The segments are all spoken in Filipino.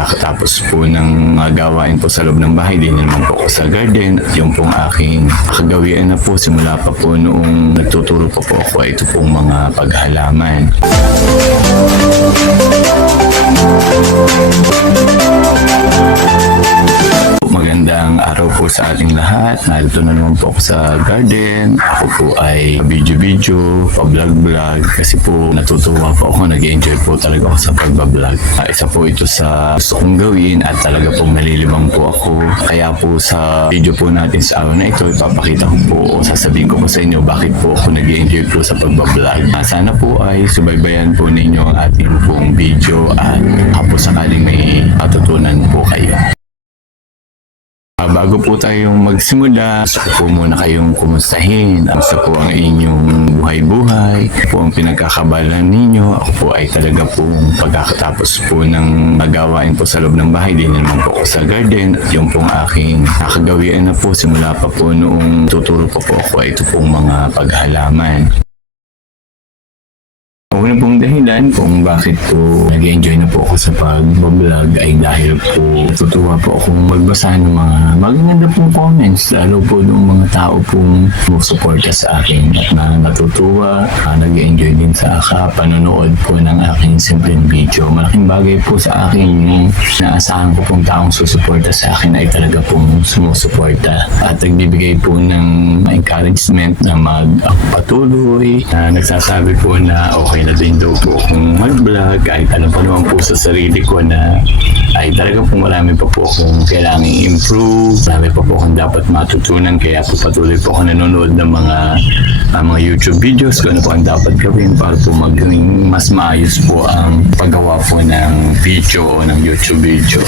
pagkatapos po ng gawain po sa loob ng bahay, din naman po ako sa garden. At yung pong aking kagawian na po simula pa po noong nagtuturo pa po ako ay ito pong mga paghalaman. Magandang araw po sa ating lahat. Narito na naman po ako sa garden. Ako po ay video-video, pa-vlog-vlog kasi po natutuwa po ako, nag-enjoy po talaga ako sa pagbablog. Isa po ito sa gusto kong gawin at talaga pong nalilibang po ako. Kaya po sa video po natin sa araw na ito, ipapakita ko po o sasabihin ko po sa inyo bakit po ako nag-enjoy po sa pagbablog. Sana po ay subaybayan po ninyo ang ating pong video at po sakaling may matutunan po kayo. Bago po tayong magsimula, gusto ko po muna kayong kumustahin. Gusto po ang inyong buhay-buhay, po ang pinagkakabalan ninyo. Ako po ay talaga pong pagkatapos po ng gawain po sa loob ng bahay, din naman po ako sa garden. At yung pong aking nakagawian na po simula pa po noong tuturo pa po ako ay ito pong mga paghalaman. Una pong dahilan kung bakit po nag-enjoy na po ako sa pag-vlog ay dahil po natutuwa po akong magbasa ng mga magaganda pong comments, lalo po ng mga tao pong sumusuporta sa akin at na natutuwa, nag-enjoy din sa panonood po ng aking simpleng video. Malaking bagay po sa akin yung naasahan ko pong taong susuporta sa akin ay talaga pong sumusuporta at nagbibigay po ng encouragement na magpatuloy, na nagsasabi po na okay na din daw po kung mag-vlog kahit alam pa naman po sa sarili ko na ay talaga po marami pa po akong kailangang improve, marami pa po akong dapat matutunan, kaya po patuloy po ako nanonood ng mga YouTube videos kung ano po ang dapat gawin para po maging mas maayos po ang paggawa po ng video o ng YouTube video.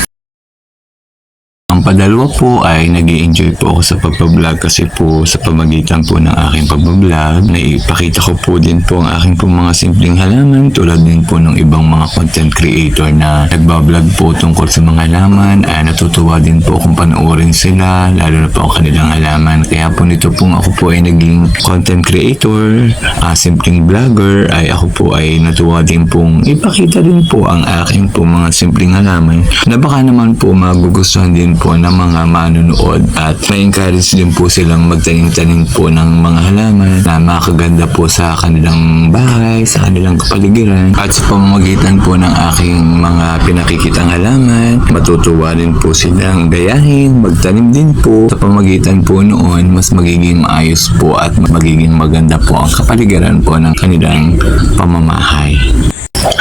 Ang padalwa po ay nag-i-enjoy po ako sa pagbablog kasi po sa pamagitan po ng aking pagbablog, naipakita ko po din po ang aking po mga simpleng halaman tulad din po ng ibang mga content creator na nagbablog po tungkol sa mga halaman. Natutuwa din po kung panoorin sila, lalo na po ang kanilang halaman. Kaya po nito pong ako po ay naging content creator, simpleng vlogger, ay ako po ay natuwa din pong ipakita din po ang aking po mga simpleng halaman na baka naman po magugustuhan din po ng mga manonood at ma-encourage din po silang magtanim-tanim po ng mga halaman na makaganda po sa kanilang bahay, sa kanilang kapaligiran. At sa pamamagitan po ng aking mga pinakikitang halaman, matutuwa din po silang gayahin, magtanim din po. Sa pamamagitan po noon, mas magiging maayos po at magiging maganda po ang kapaligiran po ng kanilang pamamahay.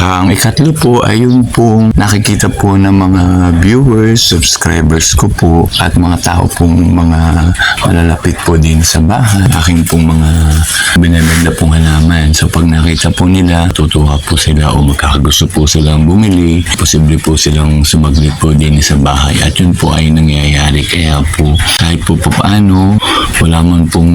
Ang ikatlo po ay yung pong nakikita po ng mga viewers, subscribers ko po at mga tao pong mga malalapit po din sa bahay. Aking pong mga binibenta pong halaman. So pag nakita po nila, tutuwa po sila o magkakagusto po silang bumili. Posible po silang sumaglit po din sa bahay at yun po ay nangyayari. Kaya po kahit po paano, wala man pong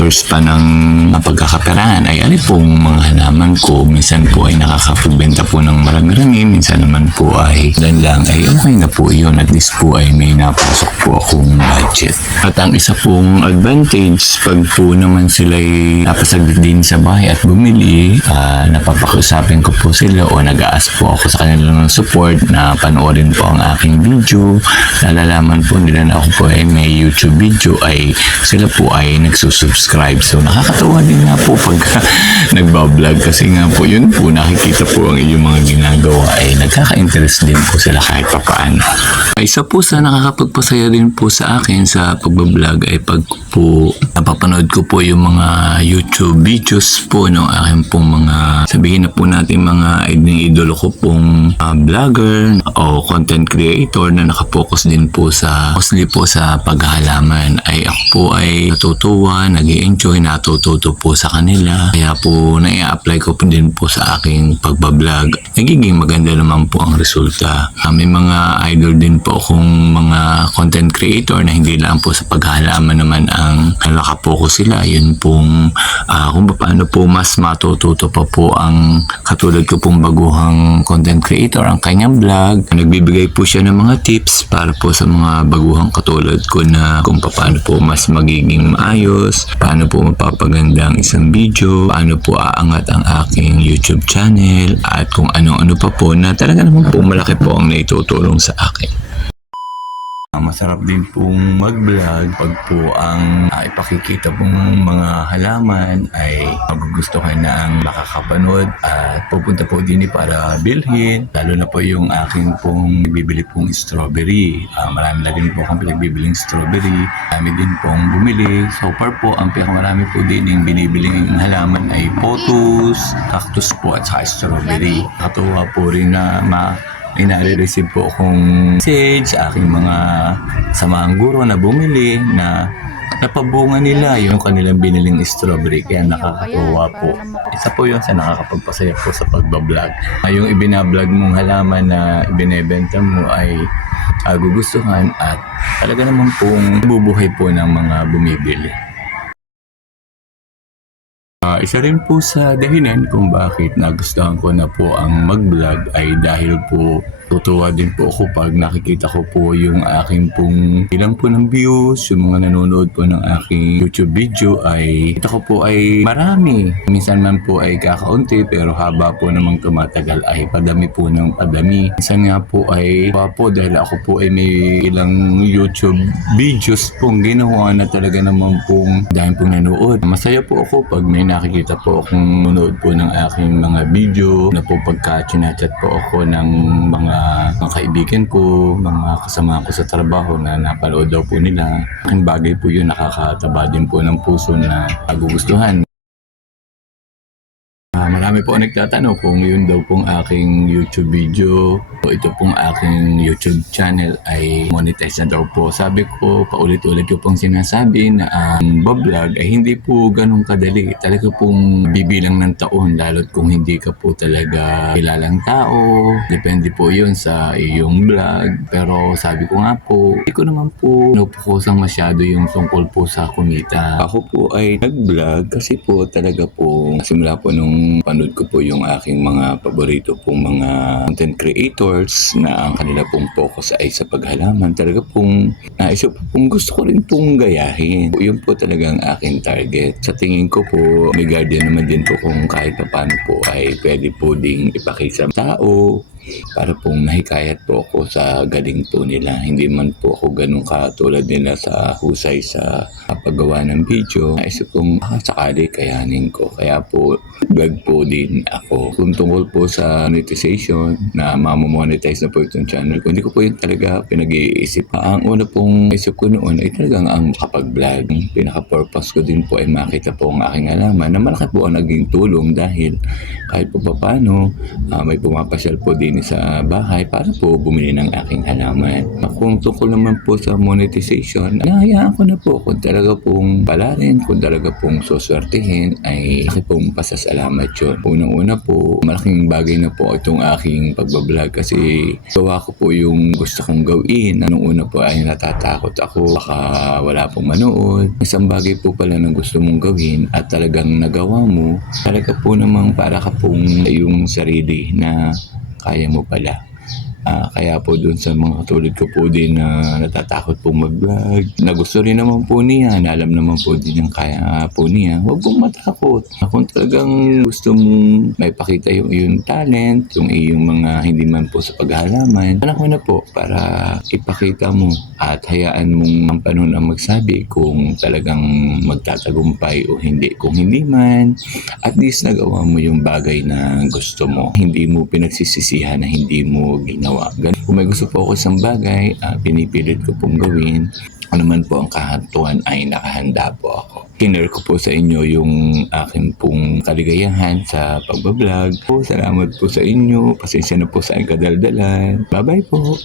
first pa ng pagkakaperaan ay alin pong mga halaman ko. Minsan po ay pagbenta po ng marami-rami, minsan naman po ay dan lang ay okay na po yun, at least po ay may napasok po akong budget. At ang isa pong advantage pag po naman sila'y napasaglit din sa bahay at bumili, napapakusapin ko po sila o nag-aas po ako sa kanila ng support na panoorin po ang aking video. Nalalaman po nila na ako po ay may YouTube video ay sila po ay nagsusubscribe. So nakakatawa din nga po pag nagbablog kasi nga po yun po nakikita po ang inyong mga ginagawa ay nagkaka-interest din po sila kahit papaano. Isa po sa nakakapagpasaya din po sa akin sa pagbablog ay pag po napapanood ko po yung mga YouTube videos po ng aking pong mga, sabihin na po natin mga idolo ko pong vlogger o content creator na nakapokus din po sa mostly po sa paghahalaman. Ay ako po ay natutuwa, nag-i-enjoy, natututo po sa kanila. Kaya po na-i-apply ko po din po sa aking pagbablog. Nagiging maganda naman po ang resulta. May mga idol din po akong mga content creator na hindi lang po sa paghahalaman naman ang nakapokus sila. Yun pong kung paano po mas matututo pa po ang katulad ko pong baguhang content creator ang kanyang vlog. Nagbibigay po siya ng mga tips para po sa mga baguhang katulad ko na kung paano po mas magiging maayos, paano po mapapaganda ang isang video, paano po aangat ang aking YouTube channel, at kung ano-ano pa po na talaga naman po malaki po ang naitutulong sa akin. Masarap din pong mag-vlog pag po ang ipakikita pong mga halaman ay magugustuhan na ang makakapanood at pupunta po din para bilhin, lalo na po yung aking pong bibili pong strawberry. Marami na din po akong pinagbibiling strawberry, marami din pong bumili. So far po, ang pinakamarami po din yung binibiling halaman ay pothos, cactus po at saka strawberry. Katuwa po rin na may nare-receive po akong message sa aking mga samaang guro na bumili na napabunga nila yung kanilang biniling strawberry, kaya nakakatuwa po. Isa po yun sa nakakapagpasaya po sa pagbablog. Yung ibinablog mong halaman na ibinebenta mo ay gugustuhan at talaga naman pong bubuhay po ng mga bumibili. Isa rin po sa dahilan kung bakit nagustuhan ko na po ang mag-vlog ay dahil po tutuwa din po ako pag nakikita ko po yung aking pong ilang po ng views, yung mga nanonood po ng aking YouTube video ay kita ko po ay marami. Minsan man po ay kakaunti pero haba po namang tumatagal ay padami po ng padami. Minsan nga po ay po dahil ako po ay may ilang YouTube videos pong ginawa na talaga naman pong dahil pong nanood. Masaya po ako pag may nakikita po akong nanood po ng aking mga video na po pagka chinachat po ako ng mga kaibigan ko, mga kasama ko sa trabaho na napanood daw po nila. Aking bagay po yun, nakakataba din po ng puso na nagugustuhan. Marami po ang nagtatanong kung yun daw pong aking YouTube video o ito pong aking YouTube channel ay monetize na daw po. Sabi ko, paulit-ulit ko pong sinasabi na ang bablog ay hindi po ganun kadali. Talaga pong bibilang ng taon, lalo't kung hindi ka po talaga kilalang tao. Depende po yun sa iyong vlog. Pero sabi ko nga po, hindi ko naman po pinupukusang masyado yung tungkol po sa kumita. Ako po ay nag-vlog kasi po talaga po simula po nung panood ko po yung aking mga paborito pong mga content creators na ang kanila pong focus ay sa paghalaman. Talaga pong naisip po pong gusto ko rin pong gayahin. Yun po talaga ang aking target. Sa tingin ko po, may guardian naman din po kung kahit paano po ay pwede po ding ipakita sa tao para pong nahikayat po ako sa galing po nila. Hindi man po ako ganun katulad nila sa husay sa paggawa ng video. Naisip kong sakali kayanin ko. Kaya po vlog po din ako. Kung tungkol po sa monetization na mamamonetize na po itong channel ko, hindi ko po yun talaga pinag-iisip. Ang una pong isip ko noon ay talagang ang makapag-vlog. Pinaka-purpose ko din po ay makita po ang aking alaman na malaki po ang naging tulong dahil kahit po paano may pumapasyal po din sa bahay para po bumili ng aking halaman. Kung tungkol naman po sa monetization, nahayaan ko na po kung talaga pong palarin, kung talaga pong suswertihin ay laki pong pasasalamat yun. Unang-una po, malaking bagay na po itong aking pagbablog kasi gawa ko po yung gusto kong gawin. Anong una po ay natatakot ako, baka wala pong manood. Isang bagay po pala na gusto mong gawin at talagang nagawa mo, talaga po namang para ka pong yung sarili na kaya mo pala. Kaya po dun sa mga katulad ko po din na natatakot po mag-vlog, na gusto rin naman po niya, na alam naman po din yung kaya po niya, huwag pong matakot. Kung talagang gusto mong maipakita yung iyong talent, yung iyong mga hindi man po sa paghalaman, panahon na po para ipakita mo at hayaan mong ang panahon ang magsabi kung talagang magtatagumpay o hindi. Kung hindi man, at least nagawa mo yung bagay na gusto mo. Hindi mo pinagsisisihan na hindi mo ginawa. Kung may gusto po ako isang bagay, pinipilit ko pong gawin. Ano man po ang kahantuan ay nakahanda po ako. Kinare ko po sa inyo yung aking pong kaligayahan sa pagbablog. Salamat po sa inyo. Pasensya na po sa aking kadaldalan. Bye-bye po.